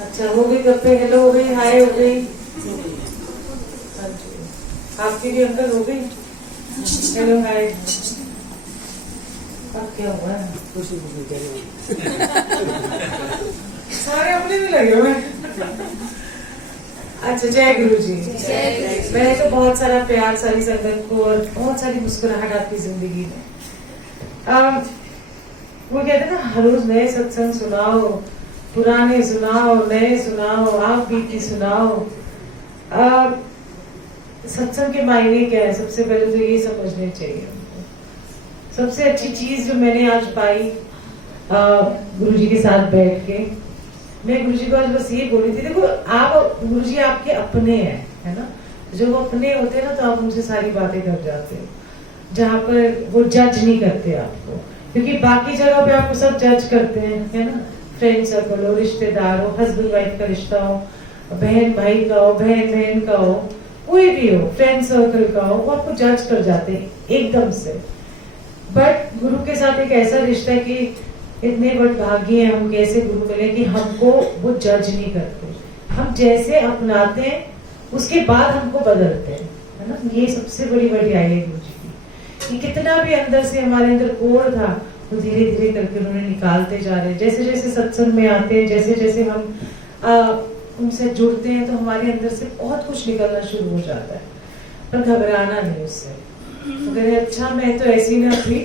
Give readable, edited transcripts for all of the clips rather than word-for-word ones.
अच्छा हो गई गप्पे, हेलो हो गई, हाय हो गई। हाँ जी, आपकी भी अंकल हो गई, हेलो हाय। अब क्या हुआ है? सारे अपने भी लगे हुए हैं। अच्छा, जय गुरु जी। मैंने तो बहुत सारा प्यार सारी संगत को और बहुत सारी मुस्कुराहट आपकी जिंदगी में। वो कहते हैं ना, हर रोज नए सत्संग सुनाओ, पुराने सुनाओ, नए सुनाओ, आप बीती सुनाओ। सत्संग के मायने क्या है, सबसे पहले तो ये समझने चाहिए हमको। सबसे अच्छी चीज जो मैंने आज पाई गुरु जी के साथ बैठ के, मैं गुरु जी को आज बस ये बोली थी, देखो आप गुरु जी आपके अपने हैं, है ना। जब वो अपने होते हैं ना तो आप उनसे सारी बातें कर जाते हो, जहाँ पर वो जज नहीं करते आपको, क्योंकि बाकी जगह पे आपको सब जज करते हैं, है ना। फ्रेंड सर्कल हो, रिश्तेदार हो, हस्बैंड वाइफ का रिश्ता हो, बहन भाई का हो, बहन बहन का हो, कोई भी हो, फ्रेंड सर्कल का हो, वो आपको जज कर जाते हैं एकदम से। बट गुरु के साथ एक ऐसा रिश्ता है कि इतने बड़ भाग्य है हम, कैसे गुरु मिले कि हमको वो जज नहीं करते, हम जैसे अपनाते हैं उसके बाद हमको बदलते हैं, है ना। ये सबसे बड़ी बढ़ियाई है गुरु जी की, कि कितना भी अंदर से हमारे अंदर कोड़ था वो धीरे धीरे करके उन्होंने निकालते जा रहे हैं। जैसे जैसे सत्संग में आते हैं, जैसे जैसे हम उनसे जुड़ते हैं तो हमारे अंदर से बहुत कुछ निकलना शुरू हो जाता है, पर घबराना नहीं उससे। तो कहते अच्छा मैं तो ऐसी ना थी,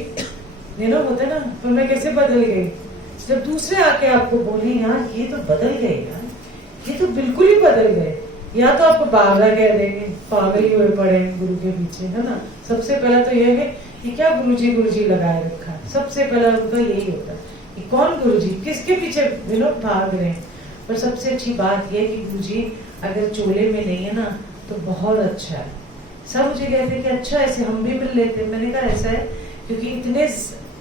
होता ना, पर मैं कैसे बदल गई। जब दूसरे आके आपको बोले यार ये तो बदल गए, यार ये तो बिल्कुल ही बदल गए, या तो आपको बावला कह देंगे, पागल ही हुए पड़े गुरु के पीछे, है ना। सबसे पहला तो यह है कि क्या गुरु जी लगाए रखा है, सबसे पहला उनका यही होता है कि कौन गुरु जी, किसके पीछे भाग रहे हैं। पर सबसे अच्छी बात यह है कि गुरु जी अगर चोले में नहीं है ना तो बहुत अच्छा है। सब मुझे कहते हैं कि अच्छा ऐसे हम भी मिल लेते हैं। मैंने कहा ऐसा है क्योंकि इतने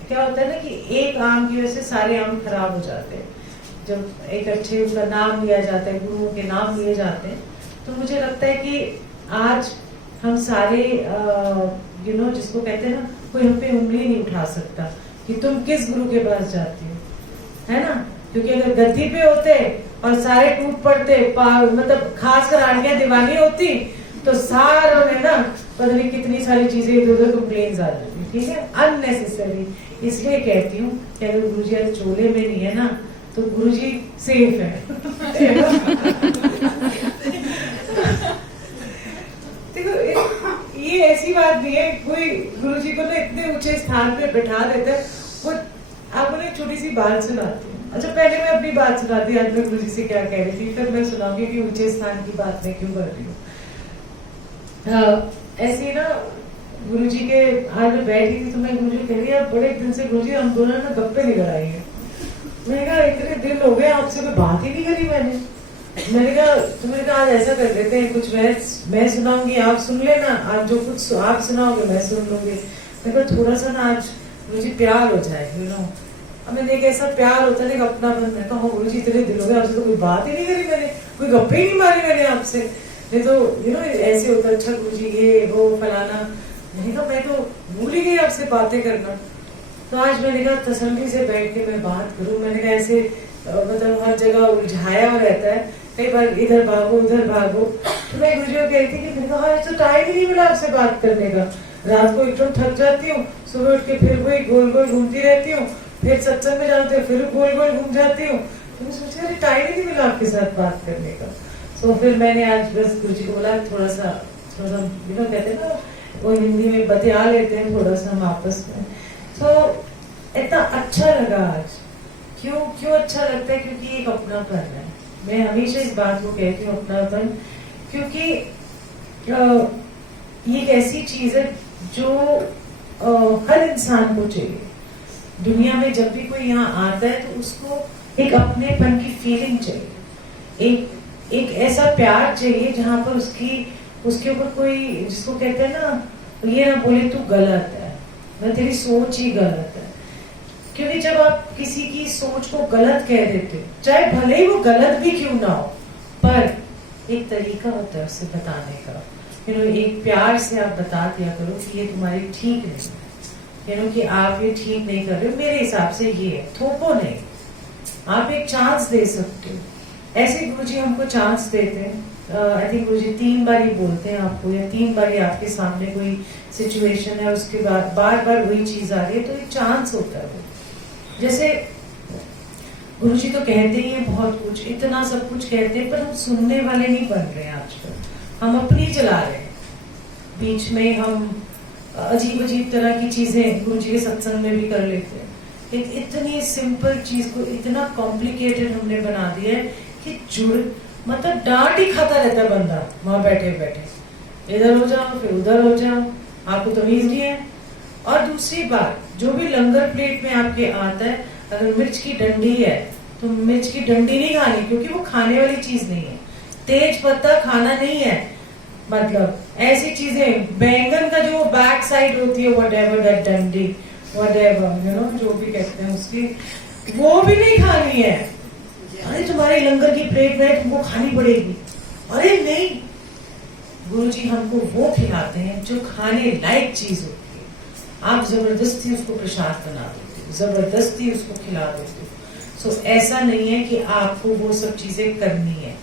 क्या होता है ना कि एक आम की वजह से सारे आम खराब हो जाते हैं। जब एक अच्छे उनका नाम लिया जाता है, गुरुओं के नाम लिए जाते हैं, तो मुझे लगता है कि आज हम सारे जिसको कहते हैं ना, कोई हम पे उंगली नहीं उठा सकता कि तुम किस गुरु के पास जाती हो, है ना। क्योंकि अगर गद्दी पे होते और सारे टूट पड़ते, मतलब खासकर आंटियां दीवानी होती, तो सारों ने ना पता नहीं कितनी सारी चीजें इधर उधर कंप्लेन्स आ जाती, ठीक है, अननेसेसरी। इसलिए कहती हूँ कि अगर गुरुजी आज चोले में नहीं है ना तो गुरुजी सेफ है। देखो ये ऐसी बात नहीं है, कोई गुरुजी को ना इतने ऊंचे स्थान पे बैठा देता है। वो आपको एक छोटी सी बात सुनाती हूँ। अच्छा पहले मैं अपनी बात सुनाती, आज मैं गुरुजी से क्या कह रही थी, फिर मैं सुनाऊंगी कि ऊंचे स्थान की बात मैं क्यों कर रही हूँ। ऐसे ना गुरुजी के आज मैं बैठी थी तो मैं गुरुजी कह रही अब बड़े दिन से गुरुजी हम दोनों ने गप्पे नहीं लड़ाएंगे। मैंने कहा इतने दिन हो गए आपसे कोई बात ही नहीं करी मैंने कहा आज ऐसा कर देते हैं, कुछ मैं सुनाऊंगी आप सुन लेना, आज जो कुछ आप सुनाओगे मैं सुन लूंगी। मैंने कहा थोड़ा सा ना आज गुरुजी प्यार हो जाए, अब मैंने एक ऐसा प्यार होता है अपनापन। मैं कहा गुरुजी इतने दिन हो गए आपसे तो कोई बात ही नहीं करी, मैंने कोई गप्पे ही नहीं मारी मैंने आपसे, नहीं तो ऐसे होता अच्छा गुरुजी ये वो फलाना। मैंने कहा मैं तो भूल ही गई आपसे बातें करना। तो आज मैंने कहा तसल्ली से बैठ के मैं बात करूं। मैंने कहा ऐसे मतलब हर जगह उलझाया हुआ रहता है, कई बार इधर भागो उधर भागो। तो मैं गुरुजी को कह रही थी कि मैंने कहा तो टाइम ही नहीं मिला आपसे बात करने का। रात को एकदम थक जाती हूँ, सुबह उठ के फिर वही गोल गोल घूमती रहती हूँ, फिर सत्संग में जाते हैं फिर गोल गोल घूम जाती हूँ। तो मैं सोचा अरे टाइम ही नहीं मिला आपके साथ बात करने का। तो फिर मैंने आज बस गुरुजी को बोला थोड़ा सा कहते हैं ना वो हिंदी में बतिया लेते हैं थोड़ा सा हम आपस में। तो इतना अच्छा लगा आज। क्यों अच्छा लगता है, क्योंकि एक अपनापन है। मैं हमेशा इस बात को कहती हूँ अपनापन, क्योंकि ये एक ऐसी चीज है जो हर इंसान को चाहिए। दुनिया में जब भी कोई यहाँ आता है तो उसको एक अपनेपन की फीलिंग चाहिए, एक ऐसा प्यार चाहिए जहाँ पर उसके ऊपर कोई जिसको कहते हैं ना ये ना बोले तू गलत है, ना तेरी सोच ही गलत है। क्योंकि जब आप किसी की सोच को गलत कह देते हो, चाहे भले ही वो गलत भी क्यों ना हो, पर एक तरीका होता है उसे बताने का। एक प्यार से आप बता दिया करो कि ये तुम्हारी ठीक नहीं है, कि आप ये ठीक नहीं कर रहे हो, मेरे हिसाब से ये है, थोपो नहीं। आप एक चांस दे सकते हो ऐसे गुरुजी हमको चांस देते हैं। आई थिंक गुरुजी 3 बार ही बोलते हैं आपको, या 3 बार ही आपके सामने कोई सिचुएशन है, उसके बाद बार बार वही चीज आ रही है, तो एक चांस होता है वो। जैसे गुरुजी तो कहते ही हैं बहुत कुछ, इतना सब कुछ कहते हैं, पर हम सुनने वाले नहीं बन रहे हैं आजकल, हम अपनी चला रहे हैं। बीच में हम अजीब अजीब तरह की चीजें गुरुजी के सत्संग में भी कर लेते हैं। एक इतनी सिंपल चीज को इतना कॉम्प्लिकेटेड हमने बना दिया है कि जुड़ मतलब डांट ही खाता रहता है बंदा वहां बैठे बैठे, इधर हो जाओ फिर उधर हो जाओ, आपको तमीज नहीं है। और दूसरी बात, जो भी लंगर प्लेट में आपके आता है, अगर मिर्च की डंडी है तो मिर्च की डंडी नहीं खानी, क्योंकि वो खाने वाली चीज नहीं है। तेज पत्ता खाना नहीं है, मतलब ऐसी चीजें, बैंगन का जो बैक साइड होती है, व्हाटएवर दैट डंडी, व्हाटएवर यू नो, जो भी कहते हैं उसकी, वो भी नहीं खानी है। अरे तुम्हारे लंगर की प्लेट में तुमको खानी पड़ेगी, अरे नहीं, गुरुजी हमको वो खिलाते हैं जो खाने लायक चीज होती है। आप जबरदस्ती उसको प्रसाद बना देते हो, जबरदस्ती उसको खिला देते हो। सो ऐसा नहीं है कि आपको वो सब चीजें करनी है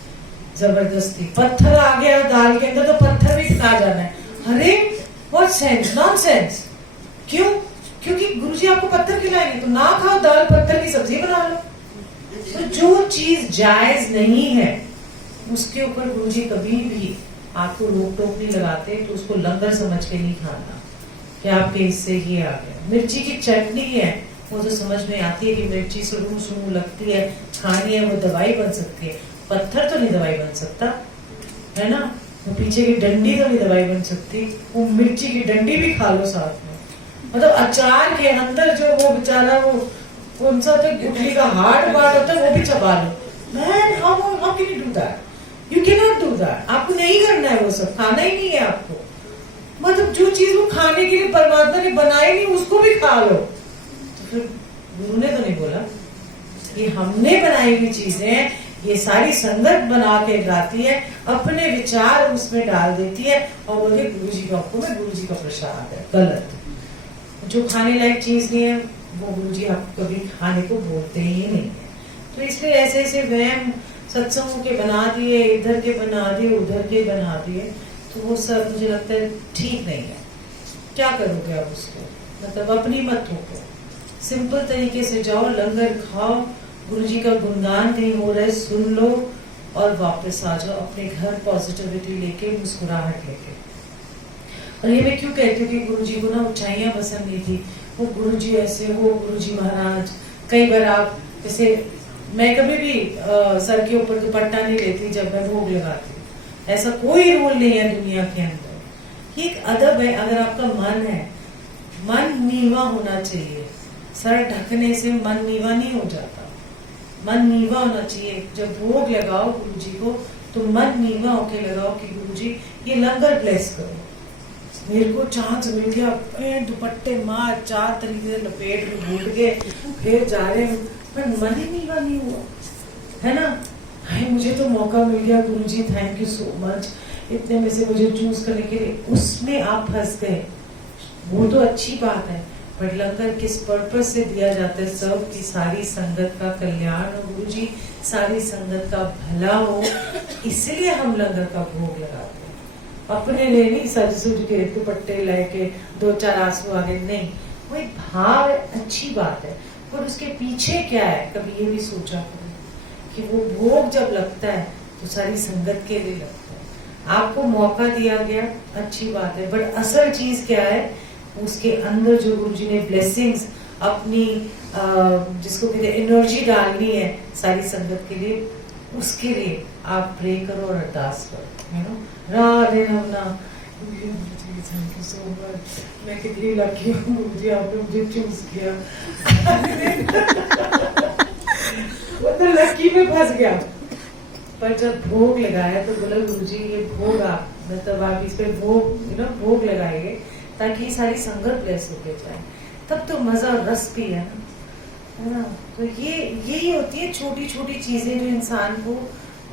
जबरदस्ती। पत्थर आ गया दाल के अंदर तो पत्थर भी खा जाना है, अरे व्हाट सेंस, नॉनसेंस। क्यों? क्योंकि गुरुजी आपको पत्थर खिलाएंगे तो ना खाओ दाल, पत्थर की सब्जी बना लो। तो जो चीज जायज नहीं है उसके ऊपर गुरुजी कभी भी आपको रोक टोक नहीं लगाते, तो उसको लंगर समझ के नहीं खाना कि आपके हिस्से ये आ गया। मिर्ची की चटनी है, वो तो समझ में आती है कि मिर्ची सुरू सुरू लगती है, खानी है, वो दवाई बन सकती है। पत्थर तो नहीं दवाई बन सकता है ना, वो पीछे की डंडी तो नहीं दवाई बन सकती, वो मिर्ची की डंडी भी खा लो साथ में। मतलब अचार के अंदर जो वो बेचारा वो कौन सा तो गुठली का हार्ड पार्ट होता है, वो भी चबा लो। Man how can you do that? You can not do that. आपको नहीं करना है, वो सब खाना ही नहीं है आपको। मतलब जो चीज वो खाने के लिए परमात्मा ने बनाई नहीं, उसको भी खा लो। तो फिर गुरु ने तो नहीं बोला, ये हमने बनाई हुई चीजें, ये सारी संगत बना के लाती है, अपने विचार उसमें डाल देती है और बोलते गुरुजी का हुक्म है, गुरुजी का प्रसाद है। गलत। जो खाने लायक चीज नहीं है वो गुरुजी आपको कभी खाने को बोलते ही नहीं है। तो इसलिए ऐसे ऐसे वहम सत्संगों के बना दिए, इधर के बना दिए, उधर के बना दिए, तो वो सब मुझे लगता है ठीक नहीं है। क्या करोगे आप उसको? मतलब अपनी मत ठोको, सिंपल तरीके से जाओ, लंगर खाओ, गुरुजी का गुणगान कहीं हो रहा है सुन लो और वापस आ जाओ अपने घर पॉजिटिविटी लेके, मुस्कुराहट लेके। और ये मैं क्यों कहती हूँ कि गुरुजी को ना ऊंचाइयां पसंद नहीं थी, वो गुरुजी ऐसे, वो गुरुजी महाराज। कई बार आप जैसे, मैं कभी भी सर के ऊपर दुपट्टा नहीं लेती जब मैं भोग लगाती हूँ, ऐसा कोई रूल नहीं है दुनिया के अंदर। ये एक अदब है। अगर आपका मन है, मन नीवा होना चाहिए, सर ढकने से मन नीवा नहीं हो जाता। मन नीवा होना चाहिए। जब भोग लगाओ गुरुजी को तो मन नीवा होके लगाओ कि गुरुजी ये लंगर ब्लेस करो। मेरे को चांस मिल गया, दुपट्टे मार 4 तरीके से लपेट में घूट के फिर जा रहे हैं, पर मन ही नीवा नहीं हुआ, है ना। हाय मुझे तो मौका मिल गया गुरुजी, थैंक यू सो मच, इतने में से मुझे चूज करने के लिए, उसमें आप फंस गए। वो तो अच्छी बात है, बट लंगर किस पर्पस से दिया जाता है? सब की सारी संगत का कल्याण हो गुरुजी, सारी संगत का भला हो, इसलिए हम लंगर का भोग लगाते हैं। अपने लिए नहीं, सज सुज के दुपट्टे लेके 2-4 आंसू आगे नहीं। वो एक भाव है, अच्छी बात है, पर उसके पीछे क्या है कभी ये भी सोचा करो कि वो भोग जब लगता है तो सारी संगत के लिए लगता है। आपको मौका दिया गया, अच्छी बात है, बट असल चीज क्या है? उसके अंदर जो गुरुजी ने ब्लेसिंग्स अपनी जिसको कहते हैं एनर्जी डालनी है सारी संगत के लिए, उसके लिए आप प्रे करो और अरदास करो, you know. Radhe Ramana, thank you so much, मैं कितनी लकी हूँ गुरुजी, आपने मुझे चूज किया। वो तो लकी में फंस गया, पर जब भोग लगाया तो बोला गुरुजी ये भोग आप, मतलब आप इस पे भोग, यू नो, भोग लगाएंगे ताकि सारी संगत ब्लेस होके जाए, तब तो मजा और रस भी है ना। तो ये यही होती है छोटी छोटी चीजें जो इंसान को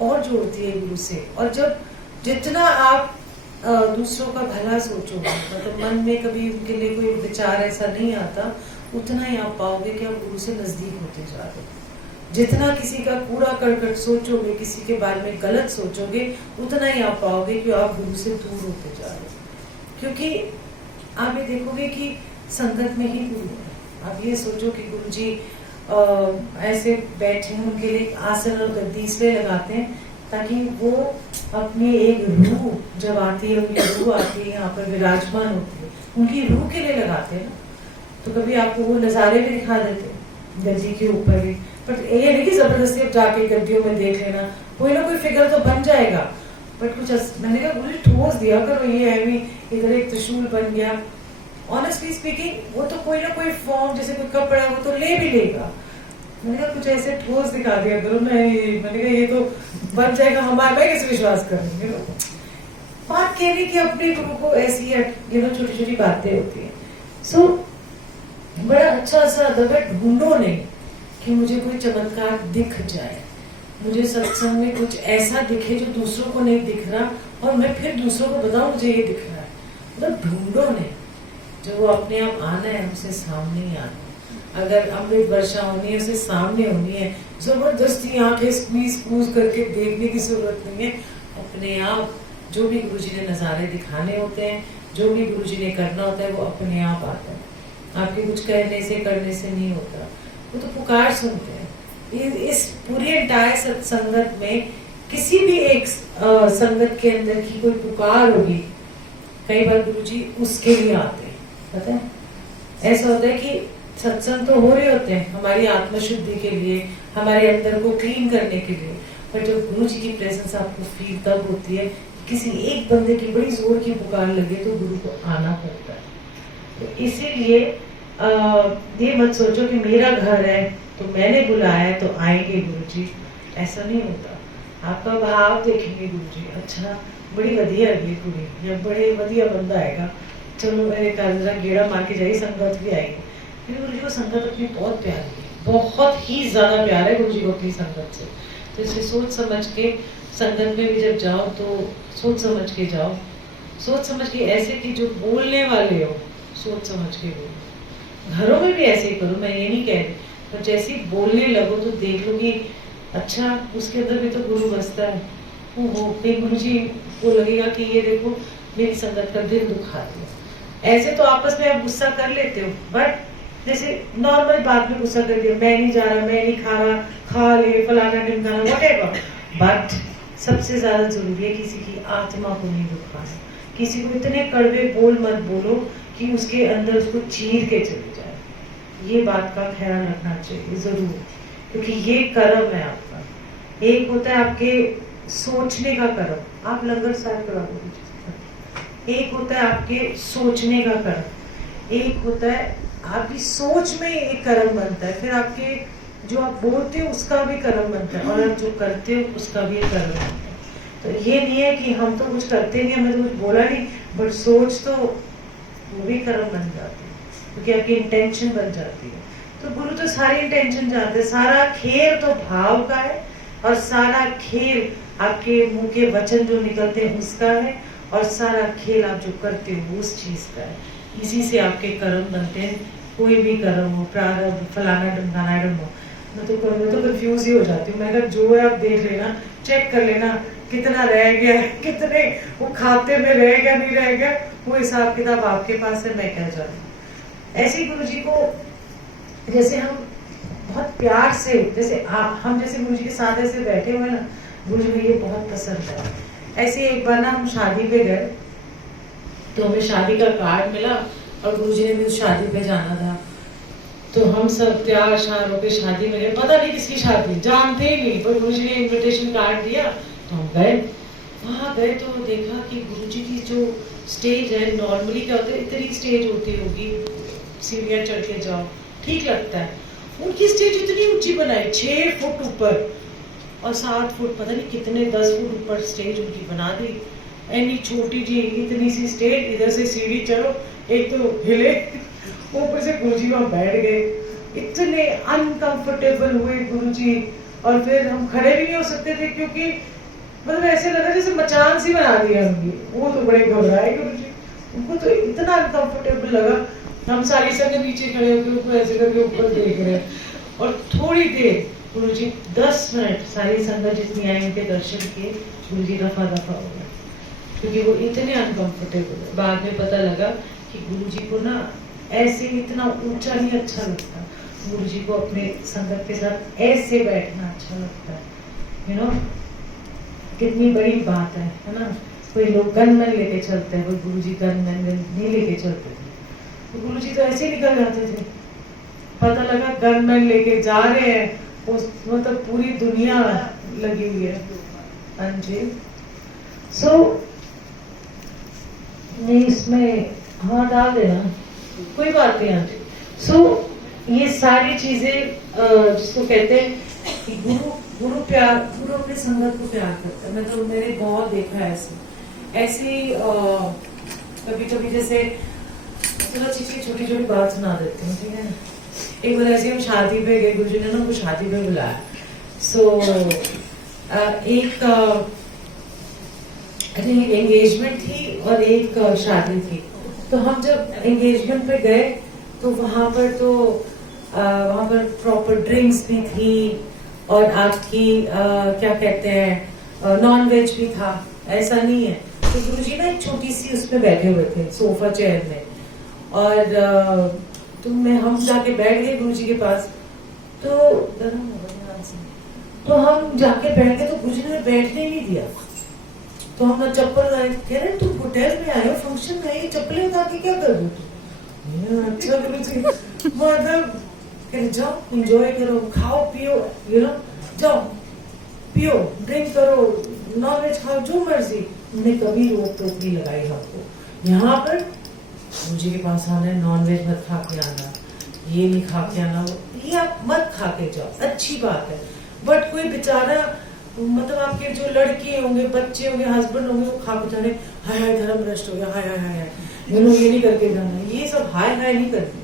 और जोड़ती है गुरु से। और जब जितना आप दूसरों का भला सोचोगे, मतलब मन में कभी उनके लिए कोई विचार ऐसा नहीं आता, उतना ही आप पाओगे कि आप गुरु से नजदीक होते जा रहे हो। जितना किसी का कूड़ा करकट सोचोगे, किसी के बारे में गलत सोचोगे, उतना ही आप पाओगे कि आप गुरु से दूर होते जा रहे हो। क्योंकि आप ये देखोगे कि संगत में ही गुरु है। आप ये सोचो कि गुरु जी ऐसे बैठे हैं, उनके लिए आसन और गद्दी इसलिए लगाते हैं ताकि वो अपनी एक रूह जब आती है, उनकी रूह आती है यहाँ पर विराजमान होती है, उनकी रूह के लिए लगाते हैं ना। तो कभी आपको वो नज़ारे भी दिखा देते हैं गद्दी के ऊपर भी, बट ये नहीं कि जबरदस्ती अब जाके गद्दियों में देख लेना, कोई ना कोई फिगर तो बन जाएगा। बट कुछ मैंने कहा मुझे ठोस दिया करो, ये है भी इधर एक त्रिशूल बन गया। ऑनेस्टली स्पीकिंग वो तो कोई ना कोई फॉर्म, जैसे कोई कपड़ा वो तो ले भी लेगा। मैंने कहा कुछ ऐसे ठोस दिखा दिया करो। मैंने कहा ये तो बन जाएगा, हमारा मैं कैसे विश्वास करूंगी। बात कहने की अपने गुरु को ऐसी छोटी छोटी बातें होती है। सो बड़ा अच्छा सा अदब है, ढूंढो नहीं कि मुझे कोई चमत्कार दिख जाए, मुझे सत्संग में कुछ ऐसा दिखे जो दूसरों को नहीं दिख रहा और मैं फिर दूसरों को बताऊं मुझे ये दिख रहा है। मतलब ढूंढो नहीं, जो वो अपने आप आना है हमसे सामने ही आना है। अगर अमृत वर्षा होनी है उसे सामने होनी है, जबरदस्ती आंखें स्क्वीज करके देखने की जरूरत नहीं है। अपने आप जो भी गुरुजी ने नज़ारे दिखाने होते हैं, जो भी गुरुजी ने करना होता है, वो अपने आप आता है। आपके कुछ कहने से करने से नहीं होता, वो तो पुकार सुनते हैं। इस पूरी एंटायर सत्संगत में किसी भी एक संगत के अंदर की कोई पुकार होगी, कई बार गुरुजी उसके लिए आते हैं। पता है ऐसा होता है कि सत्संग तो हो रहे होते हैं हमारी आत्मशुद्धि के लिए, हमारे अंदर को क्लीन करने के लिए, पर जब गुरु जी की प्रेजेंस आपको फील तब होती है, किसी एक बंदे की बड़ी जोर की पुकार लगे तो गुरु को आना पड़ता है। तो इसीलिए ये मत सोचो कि मेरा घर है तो मैंने बुलाया है तो आएंगे गुरु जी, ऐसा नहीं होता। आपका भाव देखेंगे गुरु जी, अच्छा बड़ी वधिया है कुड़ी या बड़े वधिया बंदा आएगा, चलो मेरे घर जरा गेड़ा मार के जाइए, संगत भी आएगी। गुरु जी को संगत अपनी बहुत प्यारी है, बहुत ही ज्यादा प्यार है गुरु जी को अपनी संगत से। तो इसे सोच समझ के संगत में भी जब जाओ तो सोच समझ के जाओ, सोच समझ के ऐसे कि जो बोलने वाले हो सोच समझ के बोलो। घरों में भी ऐसे ही करो, मैं ये नहीं कह रही, पर जैसे ही बोलने लगो तो देख लो कि अच्छा उसके अंदर भी तो गुरु बसता है। वो फिर गुरु जी को लगेगा कि ये देखो मेरी संगत का दिल दुखा दिया। ऐसे तो आपस में आप गुस्सा कर लेते हो, बट जैसे नॉर्मल बात में गुस्सा कर दिया, मैं नहीं जा रहा, मैं नहीं खा रहा, खा ले फलाना ढिमकाना व्हाटएवर, बट सबसे ज्यादा जरूरी है किसी की आत्मा को नहीं दुखाना। किसी को इतने कड़वे बोल मत बोलो कि उसके अंदर उसको चीर के चले जाए। ये बात का ख्याल रखना चाहिए जरूर, क्योंकि ये कर्म है आपका। एक होता है आपके सोचने का कर्म, आप लंगर साथ करा दो। एक होता है आपके सोचने का कर्म, एक होता है आपकी सोच में एक कर्म बनता है, फिर आपके जो आप बोलते हो उसका भी कर्म बनता है, और आप जो करते हो उसका भी कर्म बनता है। तो ये नहीं है कि हम तो कुछ करते नहीं, हमें तो कुछ बोला नहीं, बट सोच तो वो भी कर्म बन जाती है, क्योंकि आपकी इंटेंशन बन जाती है। तो गुरु तो सारी इंटेंशन जानते हैं, सारा खेल तो भाव का है, और सारा खेल आपके मुंह के वचन जो निकलते हैं उसका है, और सारा खेल आप जो करते हो उस चीज का है। इसी से आपके कर्म बनते हैं, कोई भी कर्म हो, प्रारब्ध फलाना ढमकाना हो। मैं तो कंफ्यूज ही हो जाती हूँ। मैं कहा जो है आप देख लेना, चेक कर लेना कितना रह गया है, कितने वो खाते में रह गया नहीं रह गया, वो हिसाब किताब आपके पास है, मैं क्या जानूं। ऐसे गुरु जी को जैसे हम बहुत प्यार से, जैसे हम जैसे गुरु जी के साथ ऐसे बैठे हुए ना, गुरु जी को ये बहुत पसंद है। ऐसे एक बार ना हम शादी पे गए, तो हमें शादी का कार्ड मिला और गुरु जी ने भी उस शादी पे जाना था। तो हम सब तैयार शार होकर शादी में गए, पता नहीं किसकी शादी, जानते ही नहीं, पर गुरु जी ने इन्विटेशन कार्ड दिया तो हम गए। वहाँ गए तो देखा कि गुरु जी की जो स्टेज है, नॉर्मली क्या होता है इतनी स्टेज होती होगी, सीढ़ियाँ चढ़ के जाओ ठीक लगता है, उनकी स्टेज इतनी ऊंची बनाई 6 फुट ऊपर और 7 फुट पता नहीं कितने 10 फुट ऊपर स्टेज उनकी बना दी। ऐनी छोटी जी इतनी सी स्टेज, इधर से सीढ़ी चढ़ो, एक तो हिले, ऊपर से गुरुजी वहां बैठ गए, इतने अनकंफर्टेबल हुए गुरुजी। और फिर हम खड़े भी नहीं हो सकते थे, क्योंकि मतलब ऐसे लगा जैसे मचान सी बना दिया उनकी। वो तो बड़े घबराए गुरुजी, उनको तो इतना अनकंफर्टेबल लगा। हम सारी संग नीचे खड़े होकर उनको ऐसे करके ऊपर देख रहे हैं, और थोड़ी देर गुरु जी 10 मिनट सारी संगत जितनी आई उनके दर्शन किए, गुरु जी दफा दफा हो गए, क्योंकि वो इतने अनकंफर्टेबल है। बाद में पता लगा कि गुरु जी को ना ऐसे इतना ऊंचा नहीं अच्छा लगता, गुरु जी को अपने संगत के साथ ऐसे बैठना अच्छा लगता है। यू नो कितनी बड़ी बात है ना। कोई लोग गनमैन लेके चलते हैं, कोई गुरु जी गनमैन नहीं लेके चलते थे, तो गुरु जी तो ऐसे ही निकल जाते थे। पता लगा गनमैन लेके जा रहे हैं, मतलब पूरी दुनिया लगी हुई है। हाँ जी। सो नहीं, इसमें हाँ डाल देना, कोई बात नहीं आंटी। सो ये सारी चीजें जिसको कहते हैं कि गुरु प्यार, गुरु अपने संगत को प्यार करता है। मैं तो मैंने बहुत देखा है ऐसे कभी कभी जैसे चलो चीज छोटी छोटी बात सुना देती हूँ, ठीक है ना। एक बार ऐसे हम शादी पे गए, गुरु जी ने ना कुछ शादी पे बुलाया। सो एक एंगेजमेंट थी और एक शादी थी। तो हम जब एंगेजमेंट पे गए तो वहां पर प्रॉपर ड्रिंक्स भी थी और आपकी क्या कहते हैं नॉन वेज भी था, ऐसा नहीं है। तो गुरुजी ना एक छोटी सी उसमें बैठे हुए थे सोफा चेयर में, और हम जाके बैठ गए गुरुजी के पास। तो हम जाके बैठ गए तो गुरुजी ने बैठने नहीं दिया। तो हम ना चप्पल कह रहे तुम होटल में आए हो, फंक्शन में, ये चप्पलें उतार के क्या कर दो? अच्छा गुरुजी, मतलब जाओ एंजॉय करो, खाओ पियो, यू नो, जाओ पियो, ड्रिंक करो, नॉन वेज खाओ, जो मर्जी। हमने कभी रोक टोक नहीं लगाई हमको। यहाँ पर मुझे के पास आना है, नॉन वेज मत खा के आना, ये नहीं खा के आना, ये आप मत खा के जाओ, अच्छी बात है। बट कोई बेचारा, मतलब आपके जो लड़के होंगे, बच्चे होंगे, हस्बैंड होंगे, वो खा के जाने हाय हाय धर्म भ्रष्ट हो गया, हाय हाय हाय, ये नहीं करके जाना, ये सब हाय हाय नहीं करते,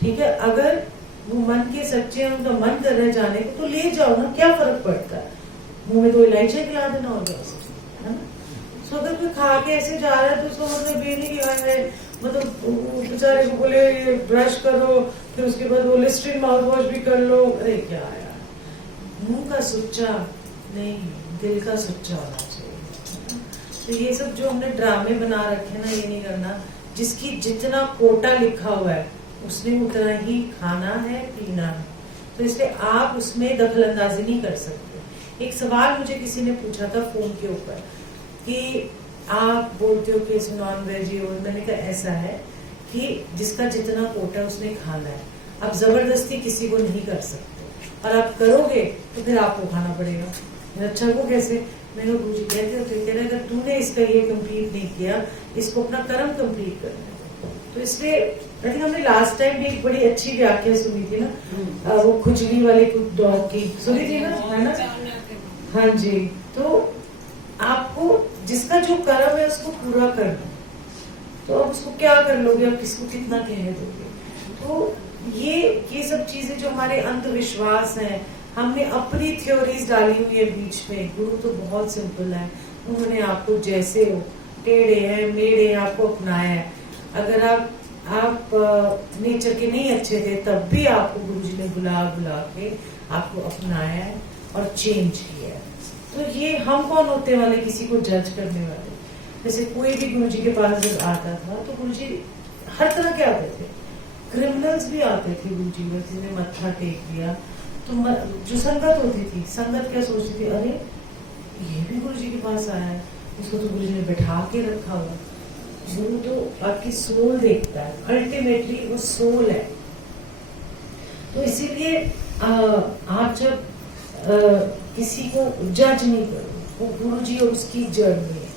ठीक है। अगर वो मन के सच्चे हैं, उनका मन कर रहा है जाने को, तो ले जाओ ना, क्या फर्क पड़ता है। मुंह में तो इलायची खिला देना होगा, है ना। सो अगर कोई खा के ऐसे जा रहा है तो उसका मतलब ये नहीं कि मतलब बेचारे को बोले ब्रश करो, फिर उसके बाद वो लिस्ट्रीन माउथ वॉश भी कर लो। अरे क्या यार, मुंह का सुच्चा नहीं, दिल का सुच्चा होना चाहिए। तो ये सब जो हमने ड्रामे बना रखे ना, ये नहीं करना। जिसकी जितना कोटा लिखा हुआ है उसने उतना ही खाना है, पीना है। तो इसलिए आप उसमें दखल अंदाजी नहीं कर सकते। एक सवाल मुझे किसी ने पूछा था फोन के ऊपर कि आप बोलते हो कि नॉन वेज, और मैंने कहा ऐसा है कि जिसका जितना कोटा उसने खाना है, आप जबरदस्ती किसी को नहीं कर सकते, और आप करोगे तो फिर आपको खाना पड़ेगा। अच्छा को कैसे? मैंने गुरुजी कहते होते, कह रहे अगर तूने इसका ये कंप्लीट नहीं किया, इसको अपना कर्म कंप्लीट करना। तो इसलिए आई थिंक हमने लास्ट टाइम भी एक बड़ी अच्छी व्याख्या सुनी थी ना, वो खुजली वाले डॉग की सुनी थी ना, है ना। हाँ जी। तो आपको जिसका जो कर्म है उसको पूरा करना, तो अब उसको क्या कर लोगे, अब किसको कितना कह दोगे। तो ये सब चीजें जो हमारे अंधविश्वास हैं, हमने अपनी थ्योरीज डाली हुई है बीच में। गुरु तो बहुत सिंपल है, उन्होंने आपको जैसे हो, टेढ़े हैं मेढ़े हैं, आपको अपनाया है। अगर आप नेचर के नहीं अच्छे थे, तब भी आपको गुरुजी ने बुला के आपको अपनाया है और चेंज किया है। तो ये हम कौन होते वाले किसी को जज करने वाले। जैसे कोई भी गुरुजी के पास जब आता था तो गुरुजी हर तरह के आते थे, क्रिमिनल्स भी आते थे गुरुजी में, जिन्हें मत्था टेक दिया। तो जो संगत होती थी, संगत क्या सोचती थी, अरे ये भी गुरुजी के पास आया है, इसको तो गुरुजी ने बैठा के रखा हुआ। गुरु तो आपकी सोल देखता है, अल्टीमेटली वो सोल है। तो इसीलिए आप जब किसी को जज नहीं करो, वो गुरुजी और उसकी जर्नी है,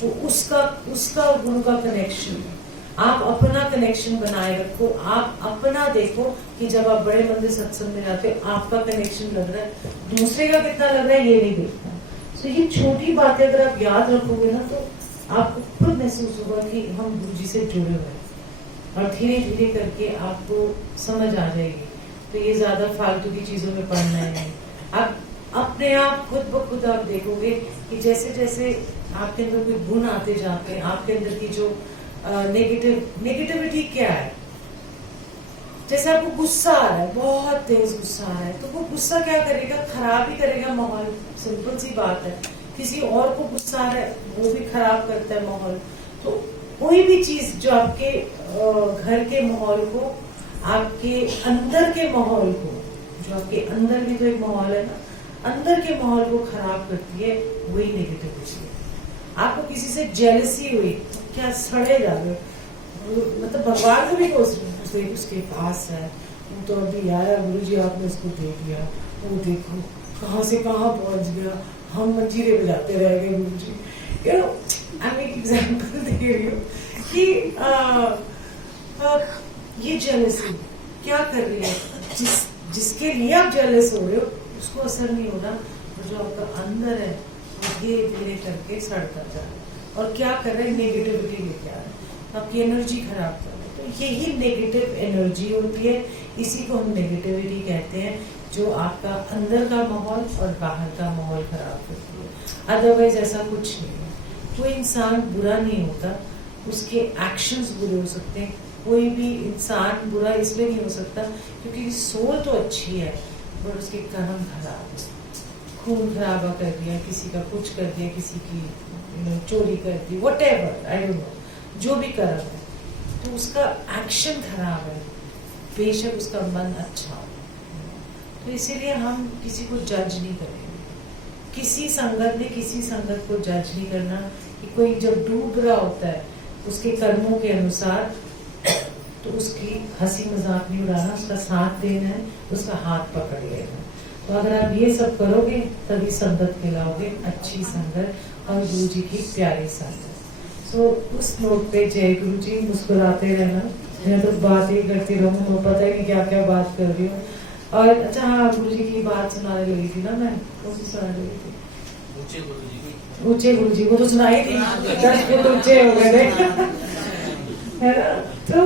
वो उसका और गुरु का कनेक्शन है। आप अपना कनेक्शन बनाए रखो, आप अपना देखो कि जब आप बड़े मंदिर सत्संग में जाते हो आपका कनेक्शन लग रहा है, दूसरे का कितना लग रहा है ये नहीं देखना। तो ये छोटी बातें अगर आप याद रखोगे ना, तो आपको खुद महसूस होगा कि हम गुरुजी से जुड़े हुए हैं, और धीरे धीरे करके आपको समझ आ जाएगी। तो ये ज्यादा फालतू की चीजों में पड़ना है नहीं। आप अपने आप खुद ब खुद आप देखोगे कि जैसे जैसे आपके अंदर कोई गुण आते जाते हैं, आपके अंदर की जो नेगेटिविटी क्या है, जैसे आपको गुस्सा आ रहा है, बहुत तेज गुस्सा आ रहा है, तो वो गुस्सा क्या करेगा, खराब ही करेगा माहौल। सिंपल सी बात है। किसी और को गुस्सा आ रहा है, वो भी खराब करता है माहौल। तो कोई भी चीज जो आपके घर के माहौल को, आपके अंदर के माहौल को, जो आपके अंदर भी तो एक माहौल है ना, अंदर के माहौल को खराब करती है, वही नेगेटिविटी है। आपको किसी से जेलसी हुई, क्या सड़े जाओगे, मतलब भगवान को भी उसके पास है, वो तो अभी आया, गुरु जी आपने उसको दे दिया, वो देखो कहाँ से कहाँ पहुंच गया, हम मंजीरे बजाते रह गए गुरु जी। यू नो, आई एक एग्जाम्पल दे रही हूँ कि ये जेलसी क्या कर रही है, जिसके लिए आप जेलस हो रहे हो उसको असर नहीं हो रहा, तो जो आपका अंदर है वो धीरे धीरे करके सड़ता जा रहा है। और क्या कर रहा है, नेगेटिविटी लेके आ रहा है, आपकी एनर्जी खराब कर रहा है। तो यही नेगेटिव एनर्जी होती है, इसी को हम नेगेटिविटी कहते हैं, जो आपका अंदर का माहौल और बाहर का माहौल खराब करती है। अदरवाइज ऐसा कुछ नहीं है। कोई इंसान बुरा नहीं होता, उसके एक्शंस बुरे हो सकते हैं। कोई भी इंसान बुरा इसलिए नहीं हो सकता क्योंकि सोल तो अच्छी है, पर उसके कर्म खराब है। खून खराबा कर दिया, किसी का कुछ कर दिया, किसी की चोरी कर दी, व्हाटएवर, आई डोंट नो, जो भी कर्म है, तो उसका एक्शन खराब है, बेशक उसका मन अच्छा हो। तो इसीलिए हम किसी को जज नहीं करेंगे। किसी संगत ने किसी संगत को जज नहीं करना कि कोई जब डूब रहा होता है उसके कर्मों के अनुसार, तो उसकी हंसी मजाक नहीं उड़ाना, उसका साथ देना है, उसका हाथ पकड़ लेना। तो अगर आप ये सब करोगे तभी संगत मिलाओगे, अच्छी संगत और गुरु जी की प्यारी संगत। सो उस नोट पे जय गुरु जी, मुस्कुराते रहना। मैं तो बात ही करती रहूँ, तो पता ही नहीं क्या क्या बात कर रही हूँ। और अच्छा हाँ, गुरु जी की बात सुनाने लगी थी ना, मैं कौन सी सुनाने लगी थी, ऊंचे गुरु जी, वो तो सुनाई थी, 10 फुट ऊंचे हो गए थे है ना। तो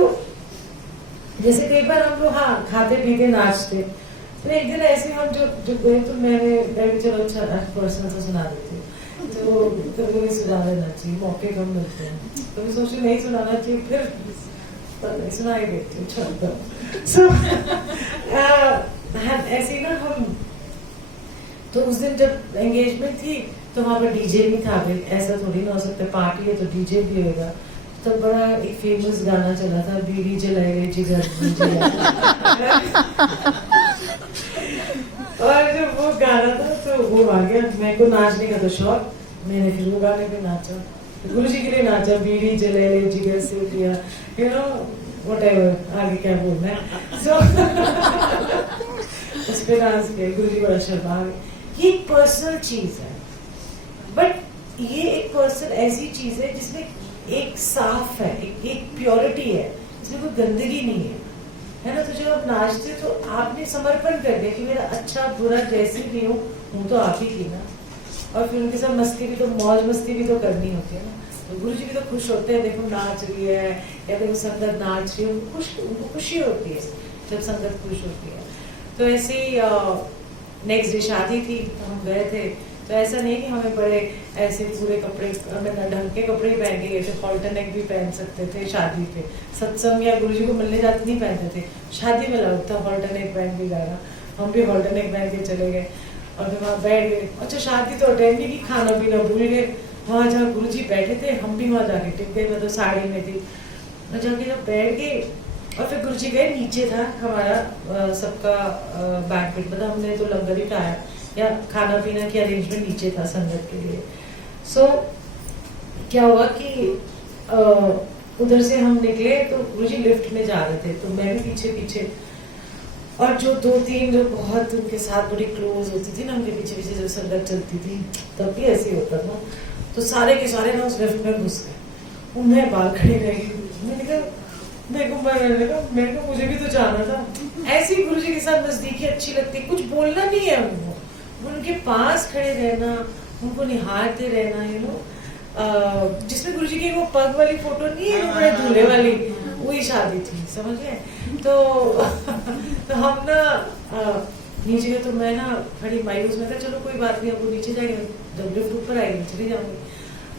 जैसे कई बार हम लोग हाँ खाते पीते नाचते, तो एक दिन ऐसे हम जो गए, तो मैं भी चलो अच्छा पर्सनल से सुना देती हूँ। तो कभी सुना देना चाहिए, मौके कम मिलते हैं, कभी सोचे नहीं सुनाना चाहिए, फिर नहीं सुना ही देती हूँ, छोड़। ऐसे ना हम, तो उस दिन जब एंगेजमेंट थी तो वहाँ पर डीजे भी था। ऐसा थोड़ी ना हो सकता, पार्टी है तो डीजे भी होगा। तो बड़ा एक फेमस गाना चला था, बीड़ी जलाए गए जिगर। और जब वो गाना था तो वो आ गया, मेरे को नाचने का तो शौक, मैंने फिर वो गाने पे नाचा, गुरु जी के लिए नाचा, बीड़ी जलाए गए जिगर से पिया, यू नो व्हाटएवर, आगे क्या बोलना है। सो उस पे डांस किया, गुरु जी बड़ा शर्मा गए। ये एक पर्सनल चीज है, बट ये एक पर्सन ऐसी चीज है जिसमें एक साफ है, एक प्योरिटी है, इसमें कोई गंदगी नहीं है ना। तो जब आप नाचते हो तो आपने समर्पण कर दिया कि मेरा अच्छा बुरा जैसी भी हूँ तो आप ही की ना। और फिर उनके साथ मस्ती भी तो, मौज मस्ती भी तो करनी होती है ना। तो गुरु जी भी तो खुश होते हैं, देखो नाच रही है या देखो संगत नाच रही है, उनको खुशी होती है जब संगत खुश होती है। तो ऐसे ही नेक्स्ट डे शादी थी, तो हम गए थे। तो ऐसा नहीं कि हमें बड़े ऐसे पूरे कपड़े, हमें ढंग के कपड़े ही पहन के गए थे, हॉल्टर नेक भी पहन सकते थे शादी पे, सत्संग या गुरु जी को मिलने जाते नहीं पहनते थे, शादी में लगता था हॉल्टर नेक पहन के जाना। हम भी हॉल्टर नेक पहन के चले गए और फिर वहाँ बैठ गए। अच्छा शादी तो अटेंड नहीं की, खाना पीना भूल गए। वहाँ जहाँ गुरु जी बैठे थे हम भी वहाँ जाके टिक गए, मैं तो साड़ी में थी। और जाके जब बैठ गए और फिर गुरु जी गए, नीचे था हमारा सबका बैंक्वेट, मतलब हमने तो लंगर ही खाया या खाना पीना की अरेंजमेंट नीचे था संगत के लिए। सो क्या हुआ कि उधर से हम निकले तो गुरुजी लिफ्ट में जा रहे थे, तो मैं भी पीछे पीछे, और जो 2-3 जो बहुत उनके साथ बड़ी क्लोज होती थी ना, उनके पीछे पीछे जब संगत चलती थी तब भी ऐसे ही होता था। तो सारे के सारे ना उस लिफ्ट में घुस गए, उन्हें बाल खड़ी रही। मैंने कहा मुझे भी तो जाना था। ऐसे ही गुरुजी के साथ नजदीकी अच्छी लगती, कुछ बोलना नहीं है उनको, उनके पास खड़े रहना, उनको निहारते रहना, यू नो। जिसमें गुरुजी की वो पग वाली फोटो नहीं है, बड़े दूल्हे वाली, वही शादी थी, समझ गए। तो हम ना नीचे गए, तो मैं ना खड़ी मायूस में था, चलो कोई बात नहीं, अब वो नीचे जाएंगे, जब लिफ्ट ऊपर आएगी चली जाऊंगी।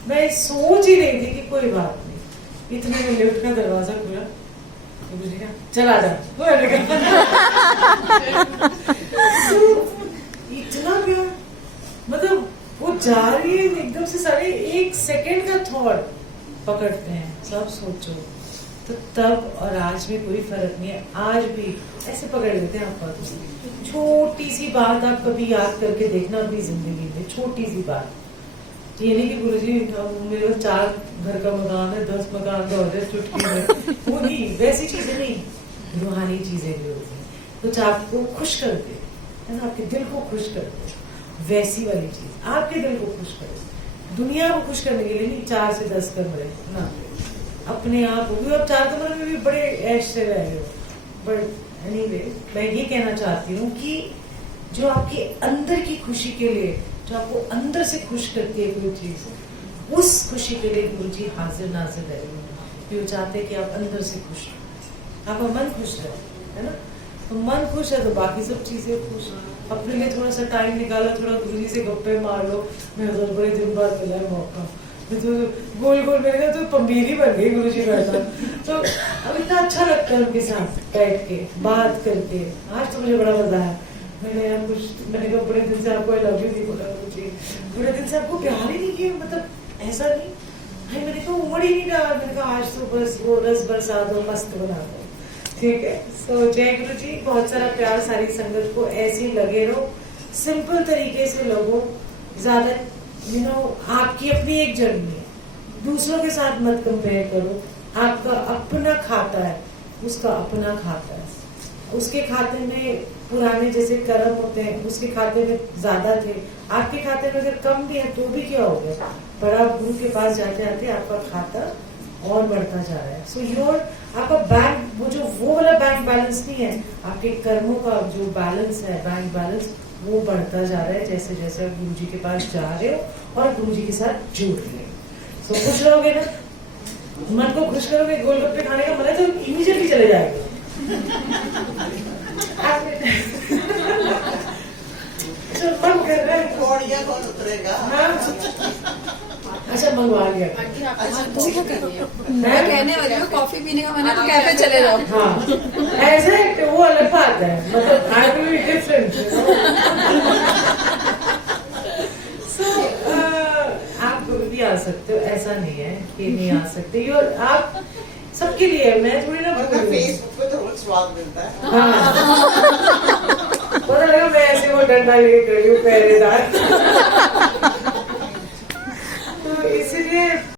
मैं सोच ही रही थी कि कोई बात नहीं। इतने में लिफ्ट का दरवाजा खुला, तो मुझे कहा चला जा, इतना प्यार, मतलब वो जा रही है एकदम से, सारे 1 सेकेंड का थॉट पकड़ते हैं सब। सोचो तो तब और आज में कोई फर्क नहीं है। आज भी ऐसे पकड़ लेते हैं आप बात, छोटी सी बात आप कभी याद करके देखना अपनी जिंदगी में, छोटी सी बात। ये नहीं कि गुरुजी मेरे पास 4 घर का मकान है, 10 मकान का हो जाए चुटकी में, वो नहीं, वैसी चीजें नहीं, रूहानी चीजें भी होती हैं कुछ आपको खुश करते है ना, आपके दिल को खुश करते, वैसी वाली चीज आपके दिल को खुश करे। दुनिया को खुश करने के लिए नहीं 4 से 10 कमरे ना, अपने आप हो। आप 4 कमरे में भी बड़े ऐश से रह रहे हो, बट एनीवे मैं ये कहना चाहती हूँ कि जो आपके अंदर की खुशी के लिए, जो आपको अंदर से खुश करती है कोई चीज, उस खुशी के लिए गुरुजी हाजिर नाजिर है। वो चाहते हैं कि आप अंदर से खुश हो, आपका मन खुश रहे, है ना। तो मन खुश है तो बाकी सब चीजें खुश। अपने लिए थोड़ा सा टाइम निकाला, थोड़ा गुरुजी से गप्पे मार लो। मैं तो बड़े दिन बाद मिला है मौका, मैं तो गोल गोल मेरे तो पंबीरी बन गई गुरुजी बैठा। तो अब इतना अच्छा लगता है उनके साथ बैठ के बात करके। आज तो मुझे बड़ा मजा है। मैंने कहा बड़े दिन से आपको आई लव यू नहीं बोला गुरुजी, बड़े दिन से आपको प्यार ही नहीं किया, मतलब ऐसा नहीं भाई। मैंने कहा उमड़ ही नहीं रहा, मैंने कहा आज तो बस वो रस बरसा दो, मस्त बना दो, ठीक है। सो जय गुरु जी, बहुत सारा प्यार सारी संगत को, ऐसे ही लगे रहो, सिंपल तरीके से लगो, ज्यादा आपकी अपनी एक जर्नी है, दूसरों के साथ मत कंपेयर करो। आपका अपना खाता है, उसका अपना खाता है, उसके खाते में पुराने जैसे कर्म होते हैं, उसके खाते में ज्यादा थे, आपके खाते में अगर कम भी है तो भी क्या हो गया, पर आप गुरु के पास जाते आते आपका खाता और बढ़ता जा रहा है। सो योर आपका बैंक, वो वाला बैंक बैलेंस नहीं है, आपके कर्मों का जो बैलेंस है, बैंक बैलेंस, वो बढ़ता जा रहा है जैसे जैसे आप गुरु जी के पास जा रहे हो और गुरु जी के साथ जुड़ रहे हो। सो खुश रहोगे ना, मन को खुश करोगे, गोलगप्पे खाने का मन है तो इमीडिएटली चले जाएगा। मन कर रहा है कौन उतरेगा? अच्छा मंगवा लिया। मैं कहने वाली हूँ कॉफी पीने का मन है तो कैफे चले जाओ। हाँ ऐसे वो अलग बात है, मतलब आई विल बी डिफरेंट। सो आप भी आ सकते हो, ऐसा नहीं है कि नहीं आ सकते। आप सबके लिए, मैं थोड़ी ना फेसबुक पे तो रोज स्वाद मिलता है। हाँ पता लगा मैं ऐसे वो डंडा लेके खड़ी हूँ पहरेदार।